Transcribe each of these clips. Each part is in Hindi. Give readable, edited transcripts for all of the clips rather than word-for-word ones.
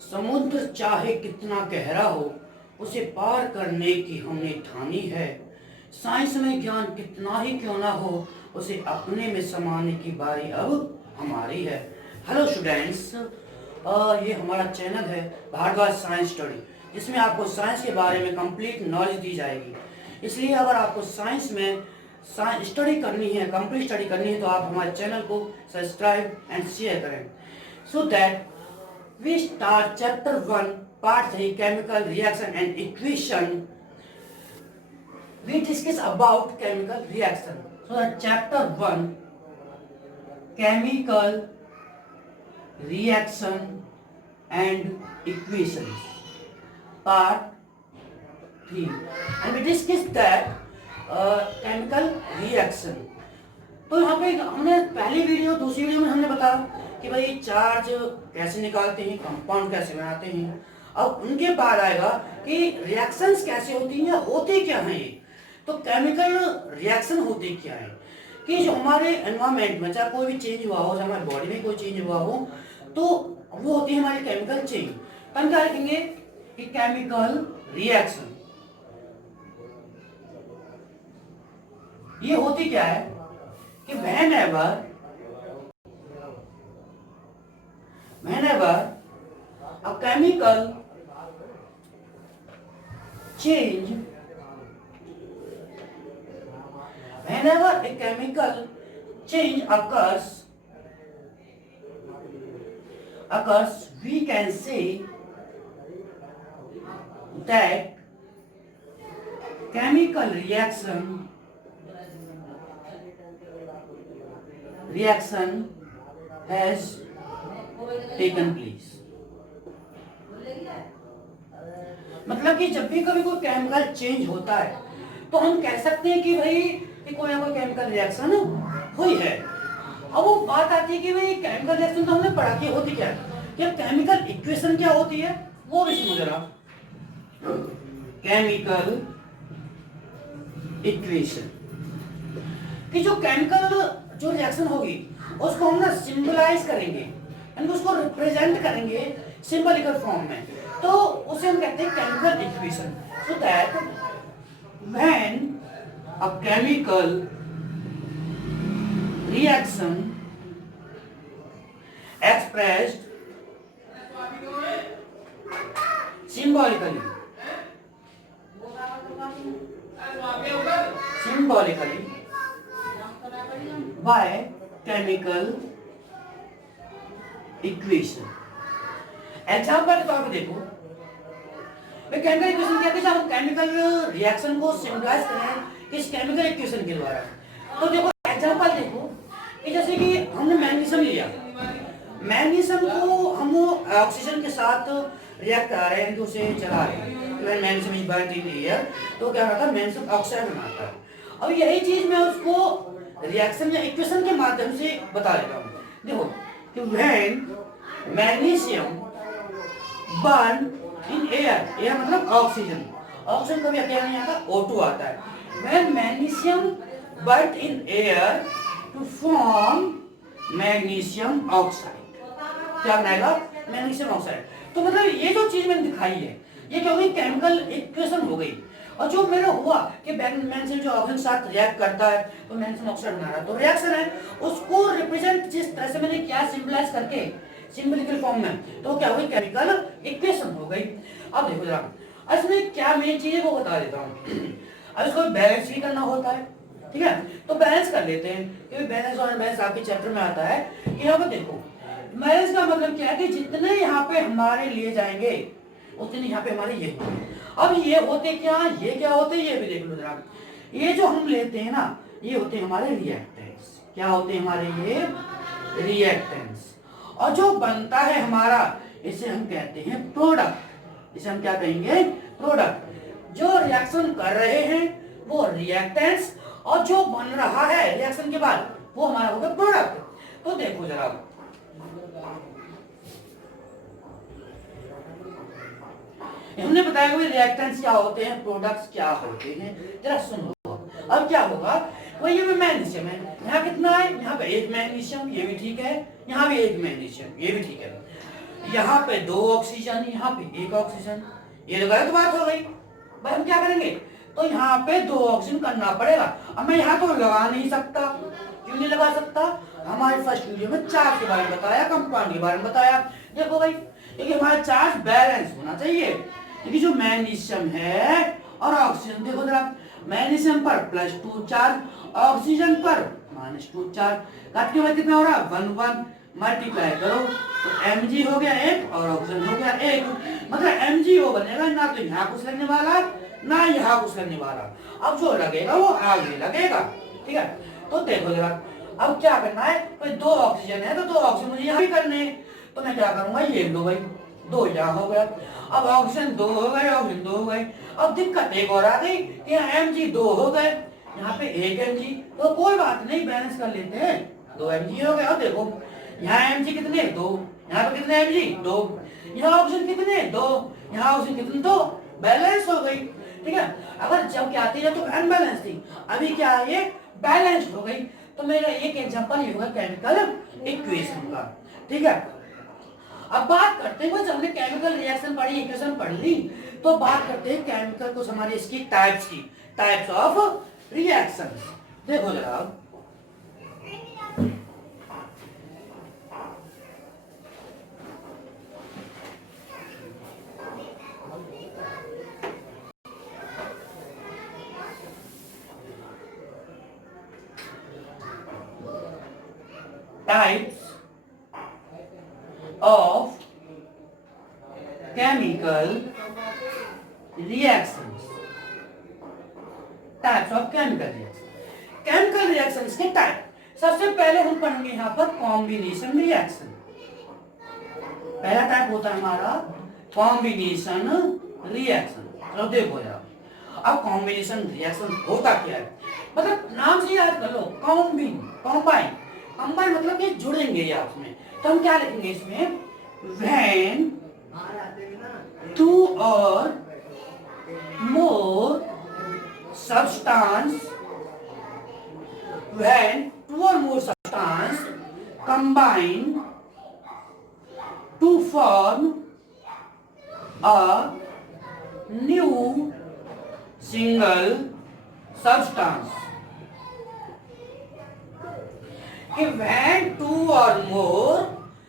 समुद्र चाहे कितना गहरा हो, उसे पार करने की हमने ठानी है। साइंस में ज्ञान कितना ही क्यों ना हो, उसे अपने में समाने की बारी अब हमारी है। हेलो स्टूडेंट्स, ये हमारा चैनल है भारद्वाज साइंस स्टडी, जिसमें आपको साइंस के बारे में कंप्लीट नॉलेज दी जाएगी। इसलिए अगर आपको साइंस में स्टडी करनी है, कंप्लीट स्टडी करनी है, तो आप हमारे चैनल को सब्सक्राइब एंड शेयर करें। So that we start chapter 1 part 3 chemical reaction and equation. We discuss about chemical reaction. So the chapter 1 chemical reaction and equations part 3, and we discuss that chemical reaction. तो यहाँ पे हमने पहली वीडियो दूसरी वीडियो में हमने बताया कि भाई चार्ज कैसे निकालते हैं, कंपाउंड कैसे बनाते हैं। अब उनके बाद आएगा कि रिएक्शंस कैसे होती हैं, होते क्या हैं ये। तो केमिकल रिएक्शन होते क्या है कि जो हमारे एनवायरमेंट में चाहे कोई भी चेंज हुआ हो, चाहे हमारी बॉडी में कोई चेंज हुआ हो, तो वो होती है हमारी केमिकल चेंज। हम क्या लिखेंगे कि केमिकल रिएक्शन ये होती क्या है कि whenever a chemical change occurs, we can say that chemical reaction has taken place। मतलब कि जब भी कभी कोई केमिकल चेंज होता है तो हम कह सकते हैं कि भाई कि कोई ना कोई केमिकल रिएक्शन हुई है। अब वो बात आती है कि भाई केमिकल रिएक्शन तो हमने पढ़ा कि होती क्या है, कि केमिकल इक्वेशन क्या होती है वो भी सुनो जरा। केमिकल इक्वेशन कि जो केमिकल जो रिएक्शन होगी उसको हम ना सिंबलाइज करेंगे, यानी उसको रिप्रेजेंट करेंगे सिंबलिकल फॉर्म में, तो उसे हम कहते हैं chemical equation. So that when a chemical reaction expressed symbolically by chemical equation। Example के तौर पे देखो, केमिकल इक्वेशन क्या है, हम केमिकल रिएक्शन को सिंबलाइज करें इस केमिकल इक्वेशन के द्वारा। तो देखो एग्जाम्पल देखो कि जैसे कि हमने मैग्नीशियम लिया, मैग्नीशियम को हम ऑक्सीजन के साथ रिएक्ट कर रहे हैं, तो उसे जला रहे हैं, तो magnesium is burned in air, तो क्या होता है मैग्नीशियम ऑक्साइड बनाता है। अब यही चीज मैं उसको रिएक्शन या इक्वेशन के माध्यम से बता देता हूँ। देखो कि when magnesium burn in air, air मतलब ऑक्सीजन, ऑक्सीजन कभी अकेला नहीं आता, O2 आता है। When magnesium burn in air to form magnesium oxide, क्या बनाएगा मैग्नीशियम ऑक्साइड। तो मतलब ये जो चीज मैंने दिखाई है ये क्या होगी, केमिकल इक्वेशन हो गई। और जो मेरा हुआ कि मैग्नीशियम जो ऑक्सीजन के साथ रिएक्ट करता है तो मैग्नीशियम ऑक्साइड बना रहा है, तो रिएक्शन है उसको रिप्रेजेंट जिस तरह से मैंने क्या सिंबलाइज करके सिंबलिकल फॉर्म में, तो क्या हुई केमिकल इक्वेशन हो गई। अब देखो जरा इसमें क्या मेन चीज है वो बता देता हूँ। अब इसको बैलेंस भी करना होता है, ठीक है, तो बैलेंस कर लेते हैं क्योंकि बैलेंस और बैलेंस आपके चैप्टर में आता है। यहाँ पर देखो बैलेंस का मतलब क्या है कि जितने यहाँ पे हमारे लिए जाएंगे उतने यहाँ पे हमारे ये होंगे। अब ये होते क्या, ये क्या होते ये भी देख लो जरा। ये जो हम लेते हैं ना ये होते हैं हमारे रिएक्टेंट्स। क्या होते हैं हमारे ये रिएक्टेंट्स, और जो बनता है हमारा इसे हम कहते हैं प्रोडक्ट। इसे हम क्या कहेंगे, प्रोडक्ट। जो रिएक्शन कर रहे हैं वो रिएक्टेंट्स, और जो बन रहा है रिएक्शन के बाद वो हमारा होगा प्रोडक्ट। तो देखो जरा हमने बताया कि रिएक्टेंट्स क्या होते हैं, प्रोडक्ट्स क्या होते हैं, जरा सुनो। अब क्या होगा, वही ये मैग्नीशियम है, यहाँ कितना है, यहाँ पे एक मैग्नीशियम, ये भी ठीक है, यहाँ भी एक मैग्नीशियम, ये भी ठीक है। यहाँ पे 2 ऑक्सीजन, यहाँ पे 1 ऑक्सीजन, ये तो गलत बात हो गई। भाई हम क्या करेंगे, तो यहाँ पे 2 ऑक्सीजन करना पड़ेगा। अब मैं यहाँ तो लगा नहीं सकता, क्यों नहीं लगा सकता, हमारे फर्स्ट वीडियो में चार्ज के बारे में बताया, कंपाउंड के बारे में बताया। देखो भाई, क्योंकि हमारा चार्ज बैलेंस होना चाहिए, क्योंकि जो मैग्नीशियम है और ऑक्सीजन, देखो जरा, मैग्नीशियम पर +2 चार्ज, ऑक्सीजन पर -2 चार्ज, काट के बाद कितना हो रहा है 1 1, मल्टीप्लाई करो तो Mg हो गया 1 और ऑक्सीजन हो गया 1, मतलब MgO बनेगा, ना तो यहाँ कुछ लगने वाला ना यहाँ कुछ लगने वाला, अब जो लगेगा वो आगे लगेगा। ठीक है, तो देखो जरा, अब क्या करना है, कोई 2 ऑक्सीजन है तो 2 ऑक्सीजन मुझे यहाँ भी करने हैं, तो मैं क्या करूंगा, ये लो भाई 2 यहाँ हो गया, अब ऑक्सीजन 2 हो गए, ऑक्सीजन 2 हो गए। अब दिक्कत एक और आ गई कि यहाँ Mg 2 हो गए, यहाँ पे 1 Mg, तो कोई बात नहीं, बैलेंस कर लेते हैं, 2 Mg हो गए। और देखो यहाँ Mg कितने 2, यहाँ पे कितने Mg 2, यहाँ ऑक्सीजन कितने 2, यहाँ ऑक्सीजन कितने 2, बैलेंस हो गई। ठीक है, अगर जब क्या थी, जब तो अनबैलेंस थी, अभी क्या है, ये बैलेंस हो गई। तो मेरा एक एग्जांपल ये होगा केमिकल इक्वेशन का। ठीक है, अब बात करते हैं, जब हमने केमिकल रिएक्शन पढ़ी, इक्वेशन पढ़ ली, तो बात करते हैं केमिकल को हमारे इसकी टाइप्स की, टाइप्स ऑफ रिएक्शंस। देखो जरा, types of chemical reactions, types of chemical reactions, chemical reactions के टाइप। सबसे पहले हम पढ़ेंगे यहाँ पर कॉम्बिनेशन रिएक्शन। पहला टाइप होता है हमारा कॉम्बिनेशन रिएक्शन। चलो देखो यार, अब कॉम्बिनेशन रिएक्शन होता क्या है, मतलब नाम से याद कर लो, कंबाइन, कंबाइन मतलब कि जुड़ेंगे ये आपस में। तो हम क्या लिखेंगे इसमें, when 2 or more substance, when 2 or more substance combine to form a new single substance, when 2 or more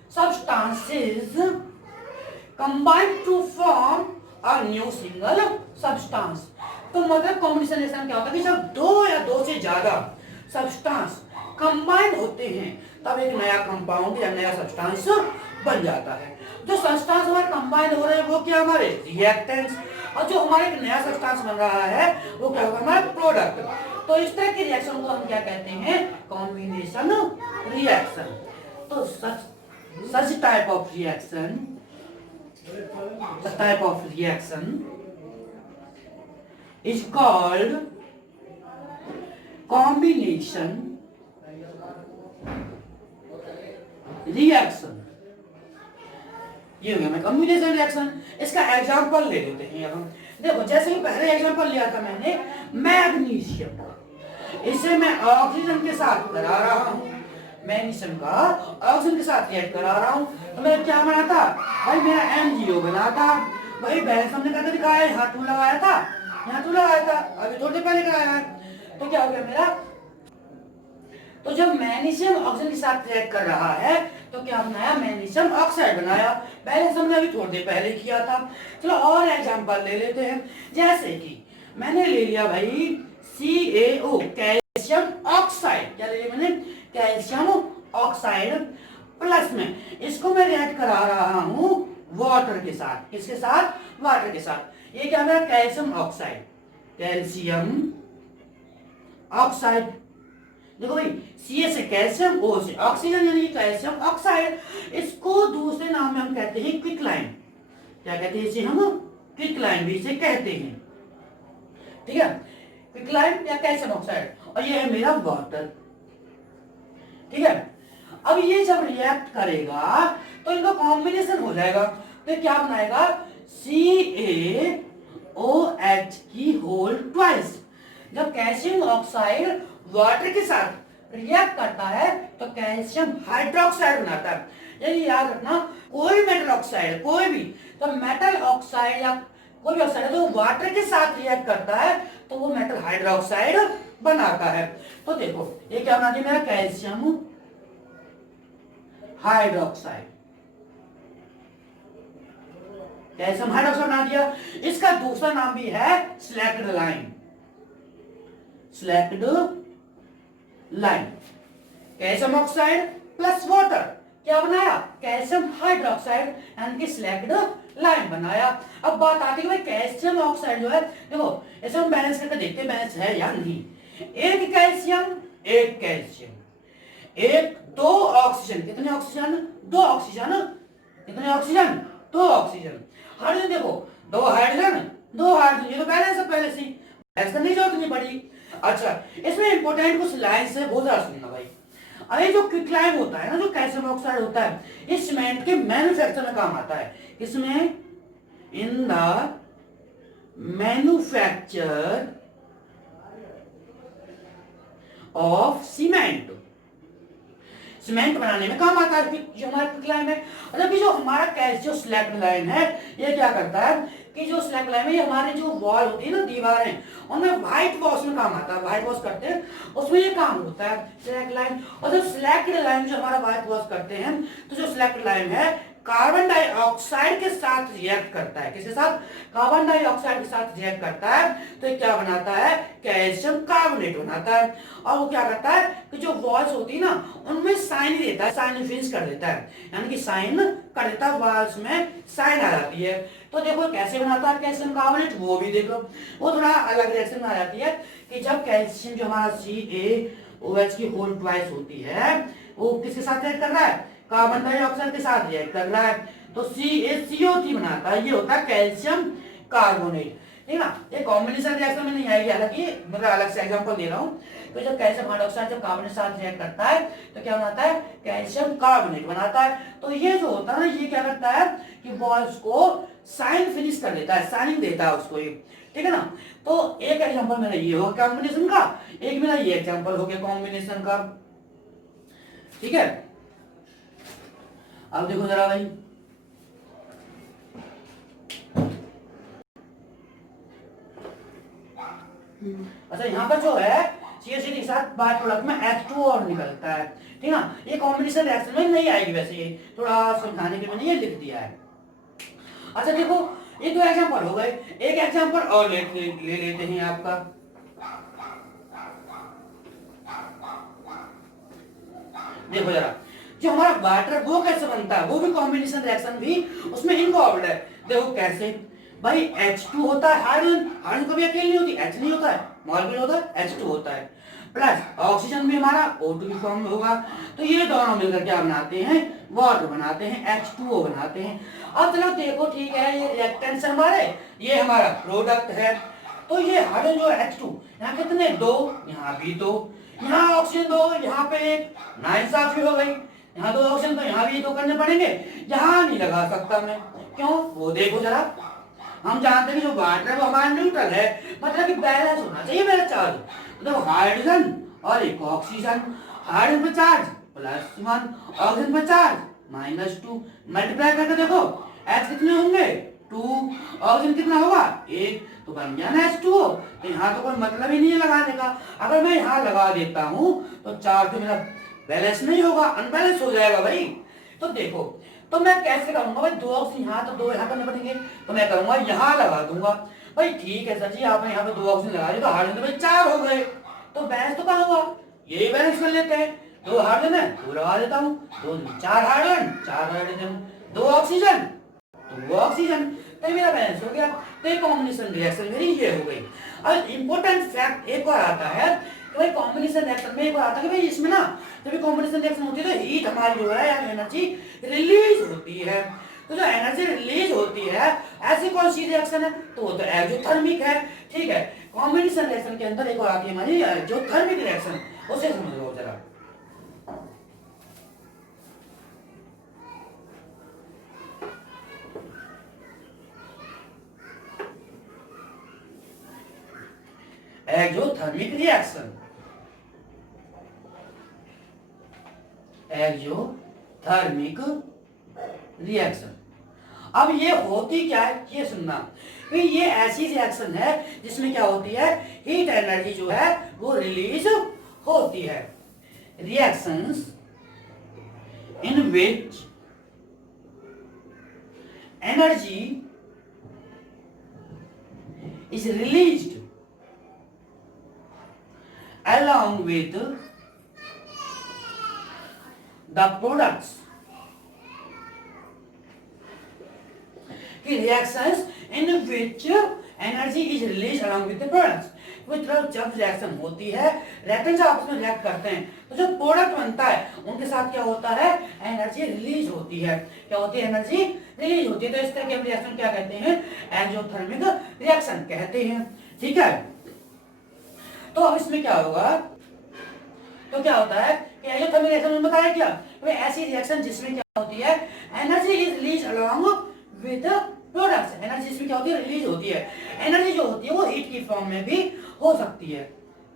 substances combine to form a new single substance। तो मतलब कॉम्बिनेशन रिएक्शन क्या होता है कि जब 2 या 2 से ज्यादा सब्सटेंस कंबाइन होते हैं, तब एक नया कंपाउंड या नया सब्सटेंस बन जाता है। जो सब्सटेंस हमारे कंबाइन हो रहे हैं वो क्या, हमारे रिएक्टेंट्स, और जो हमारे एक नया सब्सटेंस बन रहा है वो क्या होगा, हमारा प्रोडक्ट। तो इस तरह की रिएक्शन को हम क्या कहते हैं, कॉम्बिनेशन रिएक्शन। तो such type of reaction is called combination reaction। ये हो गया मैं कॉम्बिनेशन रिएक्शन। इसका एग्जांपल ले लेते हैं हम। देखो जैसे ही पहले एग्जांपल लिया था मैंने मैग्नीशियम, इसे मैं ऑक्सीजन के साथ करा रहा हूँ, मैग्नीशियम का ऑक्सीजन के साथ रिएक्ट करा रहा हूँ, तो मेरा क्या बना था भाई, मेरा MgO बना था। वही बैलेंस हमने करके दिखाया, यहाँ 2 लगाया था, यहाँ 2 लगाया था, अभी थोड़ी देर पहले कराया है। तो क्या हो गया मेरा, तो जब मैग्नीशियम ऑक्सीजन के साथ रिएक्ट कर रहा है तो क्या बनाया, मैग्नीशियम ऑक्साइड बनाया। बैलेंस हमने अभी थोड़ी देर पहले किया था। चलो और एग्जांपल ले लेते हैं, जैसे कि मैंने ले लिया भाई CaO, कैल्शियम ऑक्साइड। क्या ले लिया मैंने, कैल्शियम ऑक्साइड, प्लस में इसको मैं रिएक्ट करा रहा हूँ वाटर के साथ। किसके साथ, वाटर के साथ। ये क्या मेरा कैल्शियम ऑक्साइड, कैल्शियम ऑक्साइड। देखो भाई, Ca से कैल्शियम, O से ऑक्सीजन, यानी कैल्शियम ऑक्साइड। इसको दूसरे नाम में हम कहते हैं क्विकलाइन। क्या कहते हैं इसे, हम क्विकलाइन भी इसे कहते हैं। ठीक है, क्विकलाइन या कैल्शियम ऑक्साइड, और ये है मेरा वाटर। ठीक है, अब ये जब रिएक्ट करेगा तो इनका कॉम्बिनेशन हो जाएगा, तो क्या बनाएगा, CaOH की होल ट्वाइस। जब कैल्शियम ऑक्साइड वाटर के साथ रिएक्ट करता है तो कैल्शियम हाइड्रोक्साइड बनाता है। यानी याद रखना, कोई मेटल ऑक्साइड कोई भी, तो मेटल ऑक्साइड या कोई भी ऑक्साइड है जो वाटर के साथ रिएक्ट करता है तो वो मेटल हाइड्रोक्साइड बनाता है। तो देखो ये क्या बना दिया मेरा, कैल्शियम हाइड्रोक्साइड, कैल्शियम हाइड्रोक्साइड बना दिया। इसका दूसरा नाम भी है slaked lime, slaked lime. Calcium oxide plus water क्या बनाया, कैल्शियम हाइड्रोक्साइड यानी कि स्लैक्ड लाइम बनाया। अब बात आती है भाई कैल्शियम ऑक्साइड जो है, देखो ऐसे हम बैलेंस करके देखते हैं बैलेंस है या नहीं। एक कैल्शियम एक कैल्शियम, एक दो ऑक्सीजन, कितने ऑक्सीजन, दो ऑक्सीजन, कितने ऑक्सीजन, दो ऑक्सीजन। हाइड्रोजन देखो दो हाइड्रोजन दो हाइड्रोजन, ये तो बैलेंस है पहले से, बैलेंस करने की जरूरत नहीं पड़ी। अच्छा इसमें इंपॉर्टेंट कुछ लाइन्स है वो जरा सुनना भाई। अरे जो क्विकलाइम होता है ना, जो कैल्शियम ऑक्साइड होता है, ये सीमेंट के मैन्युफैक्चर में काम आता है। इसमें in the manufacture of cement, cement बनाने में काम आता है जो हमारा क्विकलाइम है। और जबकि जो हमारा कैल्शियम स्लैक्ड लाइम है ये क्या करता है कि जो स्लैक्ड लाइम है ये हमारे जो वॉल होती है ना, दीवारें, उनमें व्हाइट वॉश में काम आता है, व्हाइट वॉश करते हैं उसमें ये काम होता है स्लैक्ड लाइम। और जब स्लैक्ड लाइम जो हमारा व्हाइट वॉश करते हैं तो जो स्लैक्ड लाइम है कार्बन डाइऑक्साइड के साथ रिएक्ट करता है, किसके साथ, कार्बन डाइऑक्साइड के साथ रिएक्ट करता है तो ये क्या बनाता है, कैल्शियम कार्बोनेट बनाता है। और वो क्या करता है कि जो वॉल्स होती है ना उनमें साइन देता है, साइन फिनिश कर देता है, यानी कि साइन कर देता है, वॉल्स में साइन आ जाती है। तो देखो कैसे बनाता है कैल्शियम कार्बोनेट, वो भी देखो, वो थोड़ा अलग रिएक्शन में आ जाती है कि जब कैल्शियम जो हमारा CaOH की होल ट्वाइस होती है वो किसके साथ रिएक्ट कर रहा है, कार्बन डाइऑक्साइड के साथ रिएक्ट कर रहा है तो CaCO3 बनाता है, ये होता है कैल्शियम कार्बोनेट, ठीक ना। ये कॉम्बिनेशन रिएक्शन में नहीं आएगी, हालांकि मैं अलग से एग्जांपल दे रहा हूँ। तो जब कैल्शियम हाइड्रोक्साइड जब कार्बन के साथ रिएक्ट करता है तो क्या बनाता है, कैल्शियम कार्बोनेट बनाता है। तो ये जो होता है ना ये क्या करता है कि वॉल्स को साइन फिनिश कर देता है, साइनिंग देता है उसको ये, ठीक है ना। तो एक एग्जांपल मेरा ये होगा कॉम्बिनेशन का, एक मेरा ये एग्जांपल हो गया कॉम्बिनेशन का, ठीक है। अब देखो जरा भाई, अच्छा यहाँ पर जो है CH3 के साथ बाय प्रोडक्ट में H2 और निकलता है, ठीक ना। ये कॉम्बिनेशन रिएक्शन में नहीं आएगी, वैसे ये थोड़ा समझाने के लिए मैंने ये लिख दिया है। अच्छा देखो ये दो एग्जांपल हो गए, एक एग्जांपल और ले लेते हैं आपका। देखो जरा जो हमारा वाटर वो कैसे बनता है, वो भी कॉम्बिनेशन रिएक्शन भी उसमें इन्वॉल्वड है। देखो कैसे भाई, H2 होता है हाइड्रोजन, हाइड्रोजन कभी अकेले नहीं होती, H नहीं होता है, मॉलिक्यूल होता है H2 होता है, प्लस ऑक्सीजन भी हमारा O2 की फॉर्म में होगा। तो ये दोनों मिलकर क्या बनाते हैं, वाटर बनाते हैं, H2O बनाते हैं। अब चलो देखो ठीक है, ये रिएक्टेंट्स हमारे, ये हमारा प्रोडक्ट है। तो ये हाइड्रोजन जो H2 यहाँ कितने, दो, यहाँ भी दो, यहाँ ऑक्सीजन दो, यहाँ पे एक, नाइट्रोजन हो गई, यहाँ दो ऑक्सीजन तो यहाँ भी दो करने पड़ेंगे, यहाँ नहीं लगा सकता मैं, क्यों, वो देखो जरा। हम जानते हैं कि जो वाटर है वो हमारा न्यूट्रल है, मतलब कि बैलेंस होना चाहिए मेरा चार्ज। तो देखो हाइड्रोजन और एक ऑक्सीजन, हाइड्रोजन पर चार्ज +1, ऑक्सीजन पर चार्ज -2, मल्टीप्लाई करके देखो H कितने होंगे, 2, ऑक्सीजन कितना होगा, 1, तो बन गया ना H2O। तो यहाँ तो कोई मतलब ही नहीं है लगाने का, अगर मैं यहाँ लगा देता हूँ तो चार्ज तो मेरा बैलेंस नहीं होगा, अनबैलेंस हो जाएगा भाई। तो देखो तो मैं कैसे करूंगा भाई, दो ऑक्सीजन यहाँ तो दो यहाँ करने पड़ेंगे, तो मैं करूंगा यहाँ लगा दूंगा। भाई ठीक है सर जी, आपने यहाँ पे दो ऑक्सीजन लगा दिए तो हाइड्रोजन तो भाई 4 हो गए, तो बैलेंस तो कहाँ हुआ, यही बैलेंस कर लेते हैं। दो हाइड्रोजन है दो लगा देता हूँ, दो 4 हाइड्रोजन 4 हाइड्रोजन, दो ऑक्सीजन दो ऑक्सीजन, तो मेरा बैलेंस हो गया। तो ये कॉम्बिनेशन रिएक्शन मेरी ये हो गई। अब इंपॉर्टेंट फैक्ट एक और आता है कि भाई कॉम्बिनेशन रिएक्शन में एक और आता है कि भाई इसमें ना जब कॉम्बिनेशन रिएक्शन होती है तो हीट हमारी जो है या एनर्जी रिलीज होती है। तो जो एनर्जी रिलीज होती है ऐसी कौन सी रिएक्शन है, तो वो तो एक्सोथर्मिक है, ठीक है। कॉम्बिनेशन रिएक्शन के अंदर एक और आती है हमारी एक्सोथर्मिक रिएक्शन, उसे समझ लो जरा। एक्सोथर्मिक रिएक्शन, एक्सोथर्मिक रिएक्शन अब ये होती क्या है ये सुनना। भाई ये ऐसी रिएक्शन है जिसमें क्या होती है, हीट एनर्जी जो है वो रिलीज होती है। Reactions in which energy is released along with the products। reactions in which energy is released along with the products। मतलब जब रिएक्शन होती है, रिएक्टेंट्स आपस में रिएक्ट करते हैं तो जो प्रोडक्ट बनता है उनके साथ क्या होता है, एनर्जी रिलीज होती है। क्या होती है, एनर्जी रिलीज होती है। तो इस तरह के हम रिएक्शन क्या कहते हैं, एक्सोथर्मिक रिएक्शन कहते हैं। ठीक है, तो अब इसमें क्या होगा, तो क्या होता है कि एक्सोथर्मिक रिएक्शन में बताया क्या, तो ऐसी रिएक्शन जिसमें क्या होती है, energy is release along with products. Energy इसमें क्या होती है, रिलीज होती है। एनर्जी जो होती है वो हीट की फॉर्म में भी हो सकती है,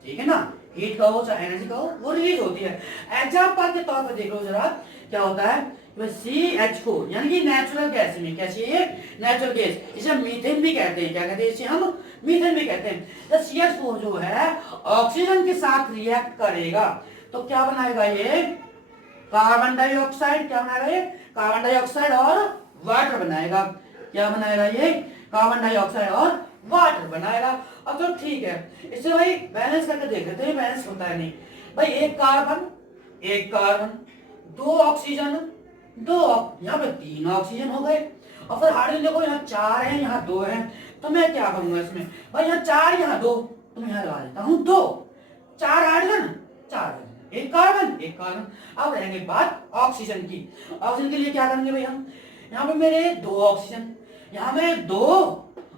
ठीक है ना, हीट का हो चाहे एनर्जी का हो वो रिलीज होती है। एग्जांपल के तौर पर देख लो जरा, क्या होता है, CH4 यानी कि नेचुरल गैस में, कैसी है, नेचुरल गैस, इसे मीथेन भी कहते हैं। क्या कहते हैं इसे, हम मीथेन भी कहते हैं। तो CH4 जो है ऑक्सीजन के साथ रिएक्ट करेगा तो क्या बनाएगा ये, कार्बन डाइऑक्साइड। क्या बनाएगा ये, कार्बन डाइऑक्साइड और वाटर बनाएगा। क्या बनाएगा ये, कार्बन डाइऑक्साइड और वाटर बनाएगा। अब तो ठीक है, इससे भाई बैलेंस करके देख लेते हैं, बैलेंस होता है नहीं भाई। एक कार्बन, दो ऑक्सीजन, यहाँ पे 3 ऑक्सीजन हो गए। और फिर हाइड्रोजन देखो, यहाँ 4 है, यहाँ 2 है। तो मैं क्या करूंगा इसमें भाई, यहाँ 4 यहाँ 2, तो मैं यहाँ लगा देता हूँ 2, 4 हाइड्रोजन, 4 हाइड्रोजन, एक कार्बन। अब रहेंगे बात ऑक्सीजन की। ऑक्सीजन के लिए क्या करेंगे भाई हम, यहाँ पे मेरे 2 ऑक्सीजन, यहाँ में 2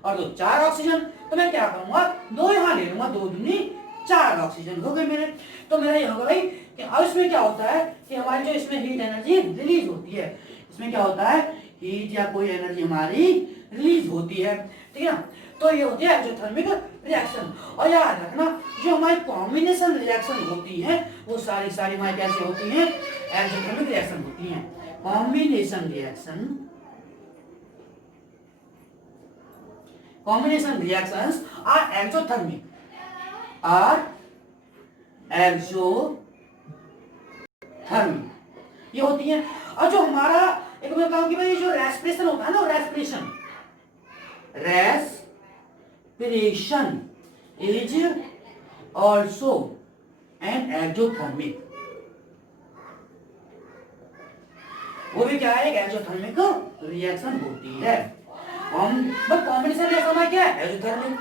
और 2 4 ऑक्सीजन। तो मैं क्या करूंगा, 2 यहाँ ले लूंगा, 2 दूनी 4 ऑक्सीजन हो गए मेरे। तो मेरा ये होगा भाई कि अब इसमें क्या होता है कि हमारी जो इसमें हीट एनर्जी रिलीज होती है, इसमें क्या होता है, हीट या कोई एनर्जी हमारी रिलीज होती है, ठीक है ना। तो ये होती है एक्सोथर्मिक रिएक्शन। और याद रखना, जो हमारी कॉम्बिनेशन रिएक्शन होती है वो सारी हमारी कैसे होती हैं, एक्सोथर्मिक रिएक्शन होती हैं। कॉम्बिनेशन reactions are exothermic, ये होती है। और जो हमारा एक मैं कहूँ कि भाई जो रेस्पिरेशन होता है ना, respiration is also an exothermic. वो भी क्या है, एक एक्सोथर्मिक रिएक्शन होती है। कॉम्बिनेशन रिएक्शन क्या है, एक्सोथर्मिक।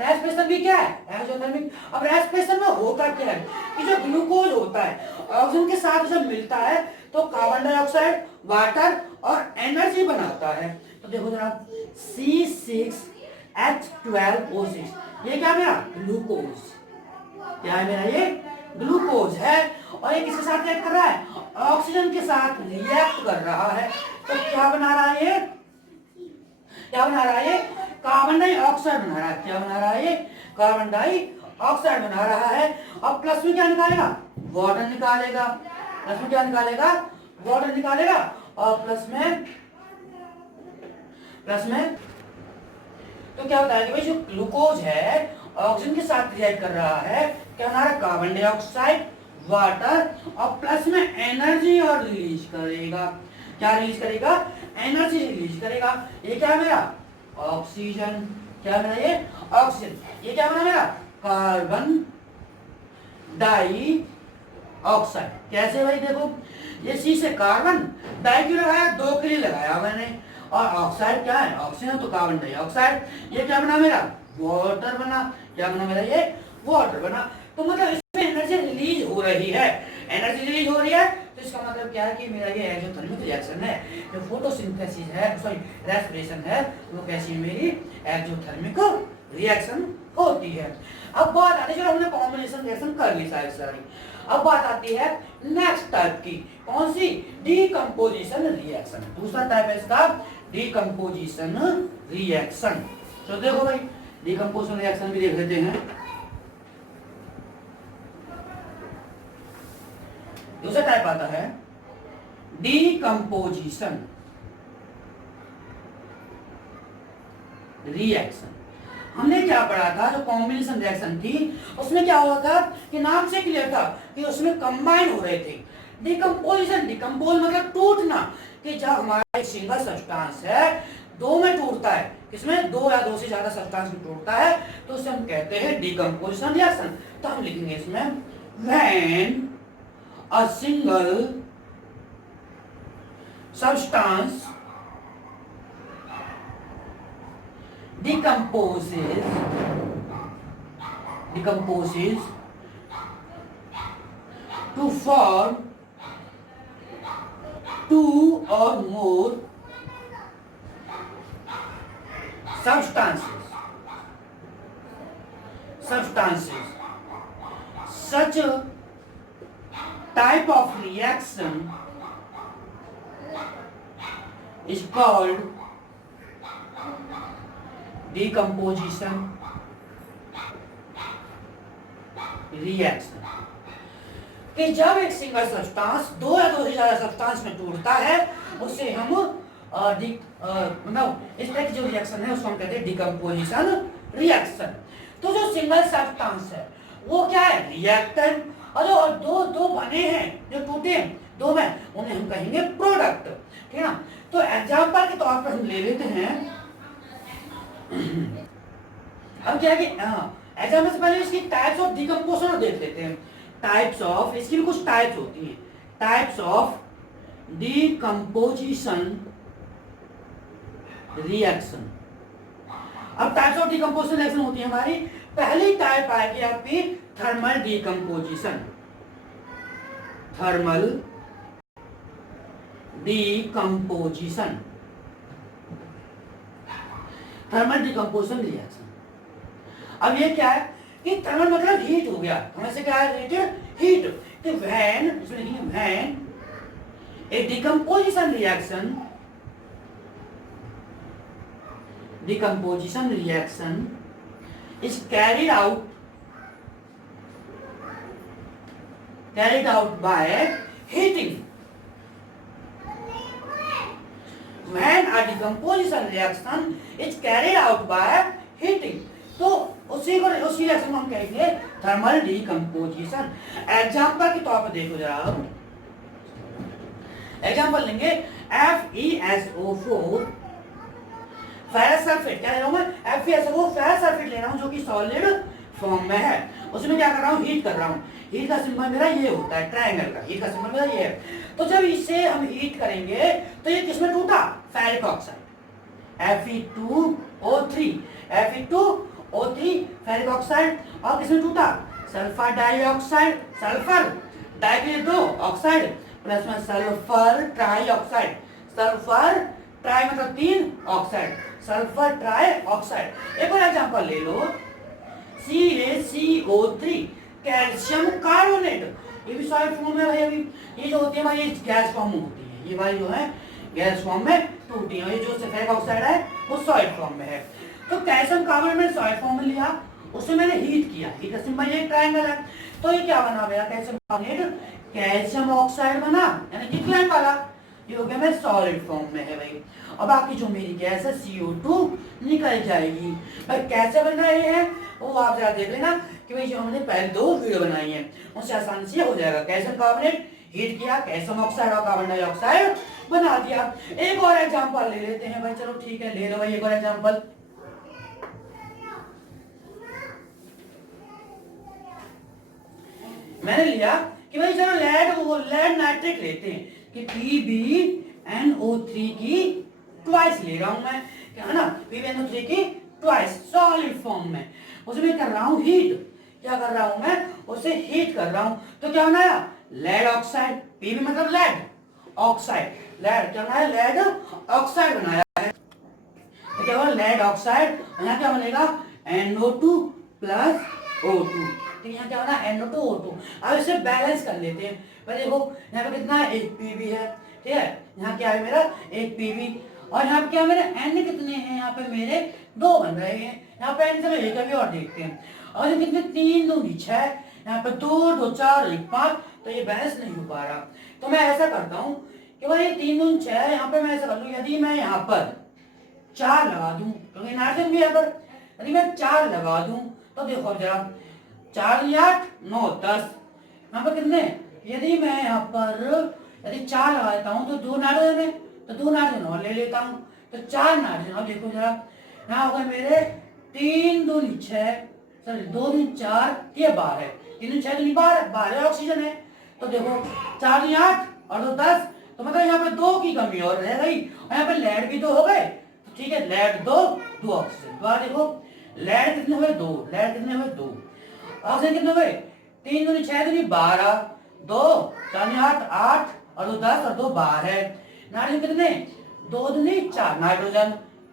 रेस्पिरेशन भी क्या है, एक्सोथर्मिक। अब रेस्पिरेशन में होता क्या है कि जो ग्लूकोज होता है ऑक्सीजन के साथ जब मिलता है तो कार्बन डाइऑक्साइड, वाटर और एनर्जी बनाता है। तो देखो जरा, C6H12O6, ये क्या है मेरा, ग्लूकोज। क्या है मेरा, ये ग्लूकोज है। और ये किसके साथ रिएक्ट कर रहा है, ऑक्सीजन के साथ रिएक्ट कर रहा है। तो क्या बना रहा है ये, कार्बन डाइऑक्साइड बना रहा है। क्या बना रहा है ये, कार्बन डाइऑक्साइड बना रहा है। और प्लस में क्या निकालेगा, वाटर निकालेगा। प्लस में क्या निकालेगा, वाटर निकालेगा। और प्लस में तो क्या होता है कि भाई जो ग्लूकोज है ऑक्सीजन के साथ रिएक्ट कर रहा है, क्या बना रहा है, कार्बन डाइऑक्साइड, वाटर और प्लस में एनर्जी और रिलीज करेगा। क्या रिलीज करेगा, एनर्जी रिलीज करेगा। ये क्या है मेरा, ऑक्सीजन। क्या बना ये, ऑक्सीजन। ये क्या बना मेरा, कार्बन डाइऑक्साइड। कैसे भाई, देखो ये सी से कार्बन, डाई क्यों लगाया, 2 के लिए लगाया मैंने। और ऑक्साइड क्या है, ऑक्सीजन, तो कार्बन डाइऑक्साइड। ये क्या बना मेरा, वाटर बना। क्या बना मेरा, ये वाटर बना। तो मतलब इसमें एनर्जी रिलीज हो रही है, तो इसका मतलब क्या है कि मेरा ये एक्सोथर्मिक रिएक्शन है। जो फोटोसिंथेसिस है, सॉरी रेस्पिरेशन है, वो कैसी मेरी एक्सोथर्मिक रिएक्शन होती है। अब बात आती है, जो हमने कॉम्बिनेशन रिएक्शन कर ली सारी। अब बात आती है नेक्स्ट टाइप की, कौन सी, डीकंपोजिशन रिएक्शन। दूसरा टाइप है इसका डीकंपोजिशन रिएक्शन। तो देखो भाई, डीकंपोजिशन रिएक्शन भी देख लेते हैं। दूसरा टाइप आता है डीकंपोजिशन रिएक्शन। हमने क्या पढ़ा था, जो कॉम्बिनेशन रिएक्शन थी उसमें क्या हुआ था कि नाम से क्लियर था कि उसमें कंबाइन हो रहे थे। डिकम्पोजिशन, डिकम्पोज मतलब टूटना, कि जब हमारा एक सिंगल सब्सटेंस है दो में टूटता है, किसमें, दो या दो से ज्यादा सब्सटेंस में टूटता है, तो उसे हम कहते हैं डिकम्पोजिशन रिएक्शन। तो हम लिखेंगे इसमें when a single substance decomposes to form two or more substances. Such a type of reaction is called decomposition reaction। कि जब एक सिंगल सब्सटेंस दो या दो से ज्यादा सब्सटेंस में टूटता है उसे हम मतलब इस तरह की जो रिएक्शन है उसको हम कहते हैं डिकम्पोजिशन रिएक्शन। तो जो सिंगल सब्सटेंस है वो क्या है, रिएक्टेंट, और जो दो दो बने हैं, जो टूटे हैं दो में, उन्हें हम कहेंगे प्रोडक्ट। ठीक है ना। तो एग्जांपल के तौर पर हम ले लेते हैं, अब क्या है कि एग्जाम्पल से पहले इसकी टाइप्स ऑफ डिकम्पोजिशन देख लेते हैं। टाइप्स ऑफ, इसकी भी कुछ टाइप्स होती हैं, टाइप्स ऑफ डिकम्पोजिशन रिएक्शन। अब टाइप्स ऑफ डिकम्पोजिशन रिएक्शन होती है हमारी, पहली टाइप आएगी आपकी thermal decomposition. Thermal decomposition, thermal decomposition reaction. अब ये क्या है कि थर्मल मतलब हीट हो गया, हमें से क्या है रिलेटेड, हीट। तो व्हेन, इसमें लिखेंगे when A decomposition reaction, decomposition reaction is carried out by heating। When a decomposition reaction is carried out by heating, तो उसी रिएक्शन को हम कहेंगे थर्मल डिकम्पोजिशन। एग्जाम्पल के तौर पर देखो जरा, एग्जाम्पल लेंगे FeSO4 फेरस सल्फेट, क्या ले रहा हूं मैं, FeSO4 फेरस सल्फेट ले रहा हूं जो कि सॉलिड फॉर्म में है। उसमें क्या कर रहा हूं, हीट कर रहा हूं। हीट का सिंबल मेरा ये होता है ट्रायंगल का, हीट का सिंबल मेरा ये है। तो जब इसे हम हीट करेंगे तो ये किसमें टूटा, ferric oxide, Fe2O3, Fe2O3 ferric oxide, और किसमें टूटा, सल्फर डाइऑक्साइड, सल्फर डाई दो ऑक्साइड प्लस में सल्फर ट्राइऑक्साइड, सल्फर ट्राई मतलब तीन, ऑक्साइड, सल्फर ट्राई ऑक्साइड। एक और एग्जांपल ले लो, CaCO3 कैल्शियम कार्बोनेट, ये भी सॉलिड फॉर्म में भाई। अभी ये जो होती है भाई, ये गैस फॉर्म में होती है, ये वाली जो है गैस फॉर्म में टूटी है। ये जो सल्फर ऑक्साइड है वो सॉलिड फॉर्म में है। तो कैल्शियम कार्बोनेट मैंने सॉलिड फॉर्म में लिया, उससे मैंने हीट किया, हीट का सिंबल ये ट्रायंगल है। तो ये क्या बना मेरा, कैल्शियम कार्बोनेट, कैल्शियम ऑक्साइड बना, यानी कि क्लैम वाला, ये हो गया मैं सॉलिड फॉर्म में है भाई। अब बाकी जो मेरी गैस है CO2 निकल जाएगी। भाई कैसे बन रहे हैं वो आप जरा देख लेना कि भाई जो हमने पहले दो वीडियो बनाई है उससे आसानी से हो जाएगा। कैल्शियम कार्बोनेट हीट किया, कैल्शियम ऑक्साइड और कार्बन डाइऑक्साइड बना दिया। एक और एग्जांपल ले लेते हैं भाई, चलो ठीक है ले लो भाई एक और एग्जांपल। मैंने लिया कि भाई चलो लेड नाइट्रेट लेते हैं कि PbNO3 की ट्वाइस ले रहा हूं मैं, क्या है ना, PbNO3 की ट्वाइस सॉलिड फॉर्म में, उसमें कर रहा हूं हीट। क्या कर रहा हूं मैं, उसे हीट कर रहा हूं। तो क्या बनाया, लेड ऑक्साइड, Pb मतलब लेड, ऑक्साइड, लेड क्या बनाया, लेड ऑक्साइड बनाया है। तो क्या होगा, लेड ऑक्साइड, यहाँ क्या बनेगा, NO2 प्लस O2। तो यहाँ क्या होना, NO2O2। अब इसे बैलेंस कर लेते हैं। पहले देखो यहाँ पे कितना है, एक Pb है, ठीक है, यहाँ क्या है मेरा, एक Pb, और यहाँ पे क्या मेरे N कितने हैं, यहाँ पे मेरे दो बन रहे हैं, यहाँ पे N चलो एक अभी और देखते हैं। और ये कितने, 3 2 6, यहाँ पे 2 2 4 1 5, तो ये बैलेंस नहीं हो पा रहा। तो मैं ऐसा करता हूँ कि भाई 3 2 6, यहाँ पे मैं ऐसा कर लूँ, यदि मैं यहाँ पर 4 लगा दूं, क्योंकि नाइट्रोजन भी यहाँ पर, यदि मैं 4 लगा दूं तो देखो जरा, 4 या 8 9 10, यहाँ पर कितने, यदि मैं यहाँ पर यदि 4 लगा देता हूँ तो 2 नाइट्रोजन है, तो 2 नाइट्रोजन और ले लेता हूँ, तो 4 नाइट्रोजन। अब देखो जरा, यहाँ होगा मेरे 3 दूनी 6, सॉरी 2 दूनी 4, ये 12 है, 3 दूनी 6 दूनी 12, 12 ऑक्सीजन है। तो देखो 4 दूनी 8 और 2 10, तो मतलब यहाँ पे 2 की कमी और रह गई, और यहाँ पे लेड भी 2 हो गए, तो ठीक है, लेड 2 2 ऑक्सीजन। बात देखो, लेड कितने हुए 2, लेड कितने हुए 2, ऑक्सीजन कितने हुए 3 दूनी 6 दूनी 12, 2 4 दूनी 8 8 और 2 10 और 2 12 है। नाइट्रोजन कितने, 2 दूनी 4 नाइट्रोजन,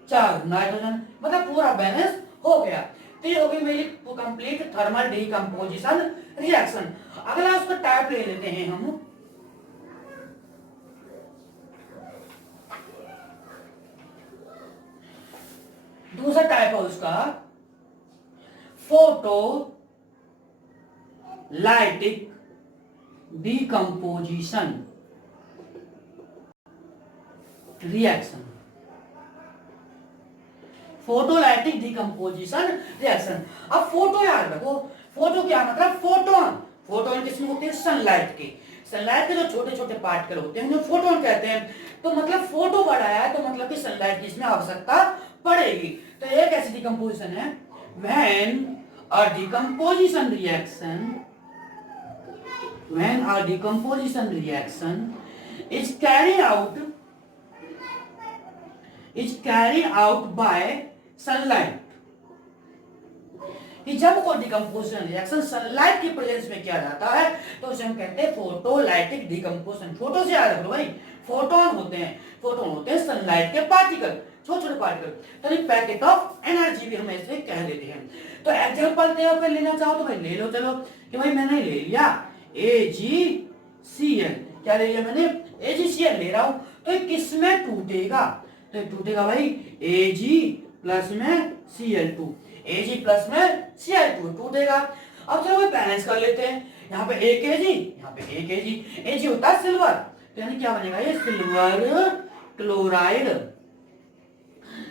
4 नाइट्रोजन, मतलब पूरा बैलेंस हो गया। तो ये हो गई मेरी कंप्लीट थर्मल डिकम्पोजिशन रिएक्शन। अगला उसका टाइप ले लेते हैं हम। दूसरा टाइप है उसका photo lytic decomposition reaction. Photolytic decomposition reaction. अब फोटो याद रखो, फोटो क्या मतलब, फोटोन। फोटोन किसमें होते हैं, सनलाइट के, सनलाइट के जो छोटे छोटे पार्टिकल होते हैं जो फोटोन कहते हैं। तो मतलब फोटो बढ़ा है तो मतलब कि सनलाइट की इसमें आवश्यकता पड़ेगी। तो एक ऐसी डिकम्पोजिशन है, when a decomposition reaction, when a decomposition reaction is carried out by sunlight, कि जब कोई डिकम्पोजिशन रिएक्शन सनलाइट की प्रेजेंस में किया जाता है तो उसे हम कहते हैं फोटोलाइटिक डिकम्पोजिशन। फोटो से याद रखो भाई, फोटोन होते हैं, फोटोन होते हैं सनलाइट के पार्टिकल, छोटे छोटे पार्टिकल, तो पैकेट ऑफ एनर्जी भी हम ऐसे कह देते हैं। तो एग्जांपल पे लेना चाहो तो भाई ले लो, चलो कि भाई मैंने ले लिया AgCl, क्या ले लिया मैंने, AgCl ले रहा हूं, तो ये किस में टूटेगा, तो ये टूटेगा भाई Ag प्लस में Cl2, Ag प्लस में Cl2 टूटेगा। अब चलो भाई बैलेंस कर लेते हैं, यहाँ पे 1 Ag, यहाँ पे 1 Ag, Ag होता है सिल्वर, तो यानी क्या बनेगा ये सिल्वर क्लोराइड,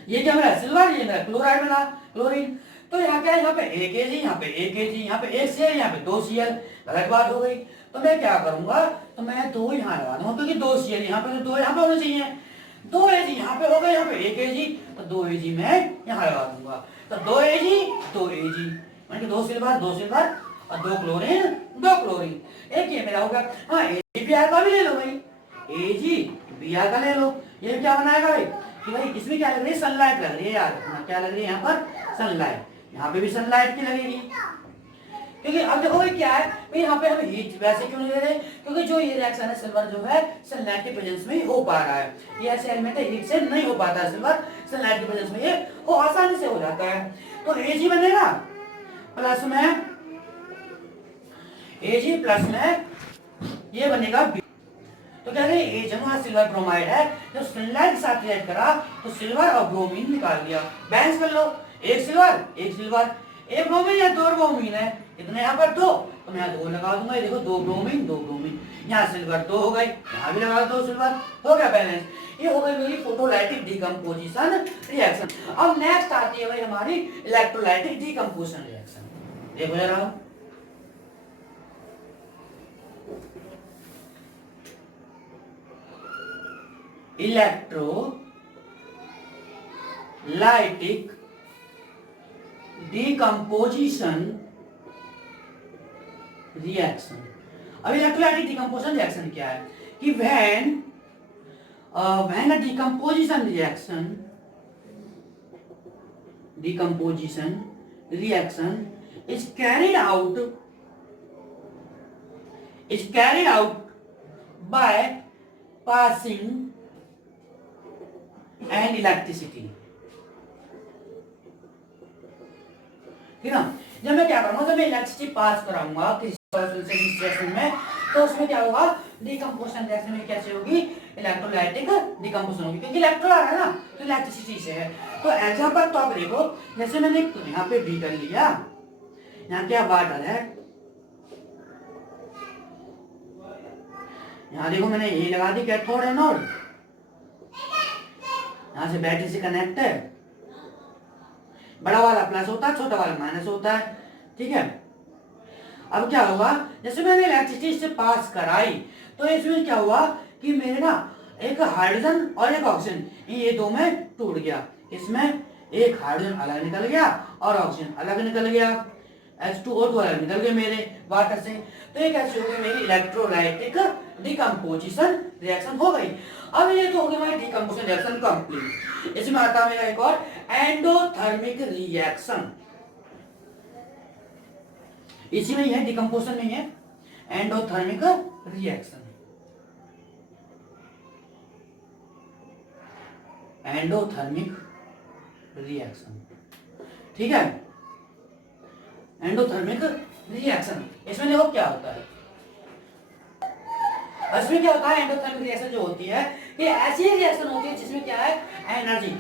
ये क्या मेरा सिल्वर, ये मेरा क्लोराइड बना, क्लोरीन। तो यहाँ क्या है, यहाँ पे 1 Ag, यहाँ पे 1 Ag, यहाँ पे 1 Cl, यहाँ पे 2 Cl, गलत बात हो गई। तो मैं क्या करूंगा, तो मैं 2 यहाँ लगा दूंगा, क्योंकि 2 Cl यहाँ पे, तो 2 यहाँ पे होने चाहिए, 2 Ag यहाँ पे हो गए, यहाँ पे 1 Ag, तो 2 Ag मैं यहाँ लगा दूंगा, तो 2 Ag 2 Ag, मैंने 2 सिल्वर 2 सिल्वर और 2 क्लोरीन 2 क्लोरीन, एक ये मेरा हो गया। हाँ AgBr का भी ले लो भाई, AgBr का ले लो, ये क्या बनाएगा भाई, कि भाई इसमें क्या लग रही है, सनलाइट लग रही है, याद रखना क्या लग रही है यहाँ पर, सनलाइट, यहाँ पे भी सनलाइट की लगेगी। क्योंकि अब देखो भाई क्या है भाई, यहाँ पे हम हीट वैसे क्यों नहीं ले रहे, क्योंकि जो ये रिएक्शन है सिल्वर जो है सनलाइट की प्रेजेंस में ही हो पा रहा है, ये ऐसे एलिमेंट है हीट से नहीं हो पाता है सिल्वर, सनलाइट की प्रेजेंस में ये वो आसानी से हो जाता है। तो Ag बनेगा प्लस में, Ag प्लस में ये बनेगा B। तो क्या करें, A जमा सिल्वर ब्रोमाइड है, जो सनलाइट के साथ रिएक्ट करा तो सिल्वर और ब्रोमीन निकाल दिया, बैलेंस कर लो, एक सिल्वर एक ब्रोमीन या 2 ब्रोमीन है, इतने यहाँ पर 2, तो मैं यहाँ 2 लगा दूंगा, ये देखो 2 ब्रोमीन 2 ब्रोमीन, यहाँ सिल्वर 2 हो गए, यहाँ भी लगा 2 सिल्वर, हो गया बैलेंस। ये हो गई मेरी फोटोलाइटिक डिकम्पोजिशन रिएक्शन। अब नेक्स्ट आती है भाई हमारी इलेक्ट्रोलाइटिक डिकम्पोजिशन रिएक्शन, देखो जरा, इलेक्ट्रोलाइटिक डिकम्पोजिशन रिएक्शन। अब इलेक्ट्रोलाइटिक डिकम्पोजिशन रिएक्शन क्या है, कि when a decomposition reaction is carried out by passing an electricity, ठीक है ना। जब मैं क्या करूंगा, जब मैं इलेक्ट्रिसिटी पास कराऊंगा किसी रिएक्शन में, तो उसमें क्या होगा, डिकम्पोजिशन रिएक्शन में कैसे होगी, इलेक्ट्रोलाइटिक डिकम्पोजिशन होगी, क्योंकि इलेक्ट्रॉन है ना तो इलेक्ट्रिसिटी से है। तो एग्जांपल तो आप देखो, जैसे मैंने यहाँ पे B कर लिया, यहाँ क्या वाटर है, यहाँ देखो मैंने ये लगा दी कैथोड एनोड, यहाँ से बैटरी से कनेक्ट है, बड़ा वाला प्लस होता है, छोटा वाला माइनस होता है, ठीक है। अब क्या हुआ, जैसे मैंने इलेक्ट्रिसिटी से पास कराई तो इसमें क्या हुआ कि मेरे ना एक हाइड्रोजन और एक ऑक्सीजन ये दो में टूट गया। इसमें एक हाइड्रोजन अलग निकल गया और ऑक्सीजन अलग निकल गया, H2O2 अलग निकल गए मेरे वाटर से। तो ये कैसे हो गई, मेरी इलेक्ट्रोलाइटिक डिकम्पोजिशन रिएक्शन हो गई। अब ये तो हो गई हमारी डिकम्पोजिशन रिएक्शन कंप्लीट। इसमें आता है मेरा एक और एंडोथर्मिक रिएक्शन, इसी में ही है, डिकम्पोजिशन में ही है, एंडोथर्मिक रिएक्शन। एंडोथर्मिक रिएक्शन, ठीक है, एंडोथर्मिक रिएक्शन। इसमें देखो क्या होता है, इसमें क्या होता है, एंडोथर्मिक रिएक्शन जो होती है ये ऐसी रिएक्शन होती है जिसमें क्या है, एनर्जी,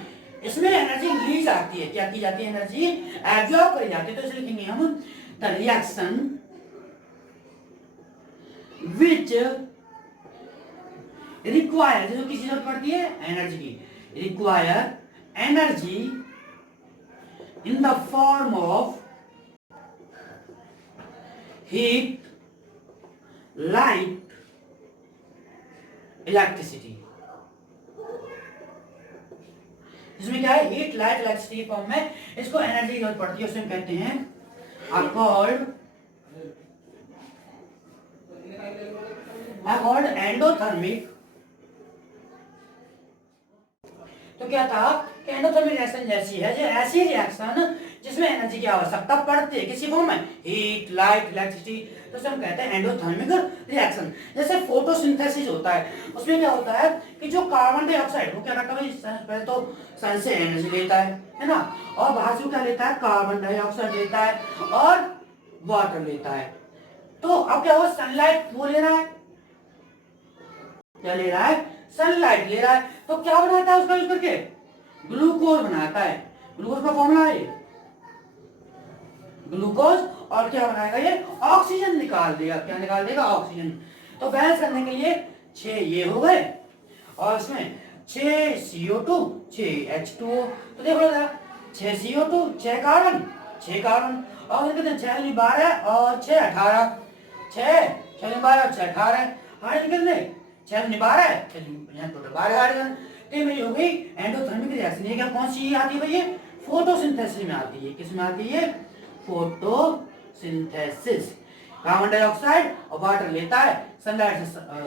इसमें एनर्जी ली जाती है, क्या की जाती है, एनर्जी एब्जॉर्ब करी जाती है। तो इसे लिखेंगे हम द रिएक्शन विच रिक्वायर, जो किसी जरूरत पड़ती है एनर्जी की, require energy in the form of heat, light, electricity. इसमें क्या है, हीट, लाइट, इलेक्ट्रिसिटी फॉर्म में इसको एनर्जी की जरूरत पड़ती है, उसमें कहते हैं कॉल्ड एंडोथर्मिक। तो क्या था कि एंडोथर्मिक रिएक्शन जैसी है, जो ऐसी रिएक्शन जिसमें एनर्जी की आवश्यकता पड़ती है किसी फॉर्म में, हीट, लाइट, इलेक्ट्रिसिटी, तो उसे हम कहते हैं एंडोथर्मिक रिएक्शन। जैसे फोटोसिंथेसिस होता है, उसमें क्या होता है कि जो कार्बन डाइऑक्साइड वो क्या करता है, पहले तो सन से एनर्जी लेता है ना, और बाहर से क्या लेता है, कार्बन डाइऑक्साइड लेता है और वाटर लेता है। तो अब क्या हुआ, सनलाइट वो ले रहा है, क्या ले रहा है, सनलाइट ले रहा है, तो क्या बनाता है उसका यूज करके, ग्लूकोज बनाता है। ग्लूकोज का फॉर्मूला है ग्लूकोज, और क्या बनाएगा ये, ऑक्सीजन निकाल देगा, क्या निकाल देगा, ऑक्सीजन। तो बैलेंस करने के लिए 6 ये हो गए और इसमें 6 CO2 6 H2O। तो देखो 6 CO2 6 कार्बन 6 कार्बन, और कितने 6 12 और 6 18, 6 6 12 6 18 हाइड्रोजन कितने 6 12 टोटल 12 हाइड्रोजन। तो मेरी हो गई एंडोथर्मिक रिएक्शन। ये क्या कौन सी आती है भैया, फोटोसिंथेसिस में आती है। किस में आती है, फोटोसिंथेसिस। कार्बन डाइऑक्साइड और वाटर लेता है, सनलाइट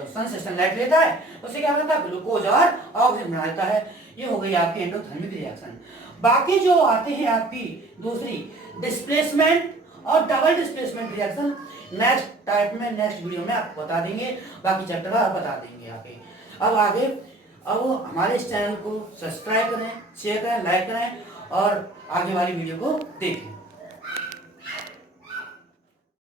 सन से सनलाइट लेता है, उससे क्या बनता है, ग्लूकोज और ऑक्सीजन बनाता है। ये हो गई आपकी एंडोथर्मिक रिएक्शन। बाकी जो आते हैं आपकी दूसरी, डिस्प्लेसमेंट और double displacement reaction, next type में, नेक्स्ट वीडियो में आपको बता देंगे, बाकी चैप्टर में बता देंगे आगे। अब आगे, अब हमारे इस चैनल को सब्सक्राइब करें, शेयर करें, लाइक करें और आगे वाली वीडियो को देखें।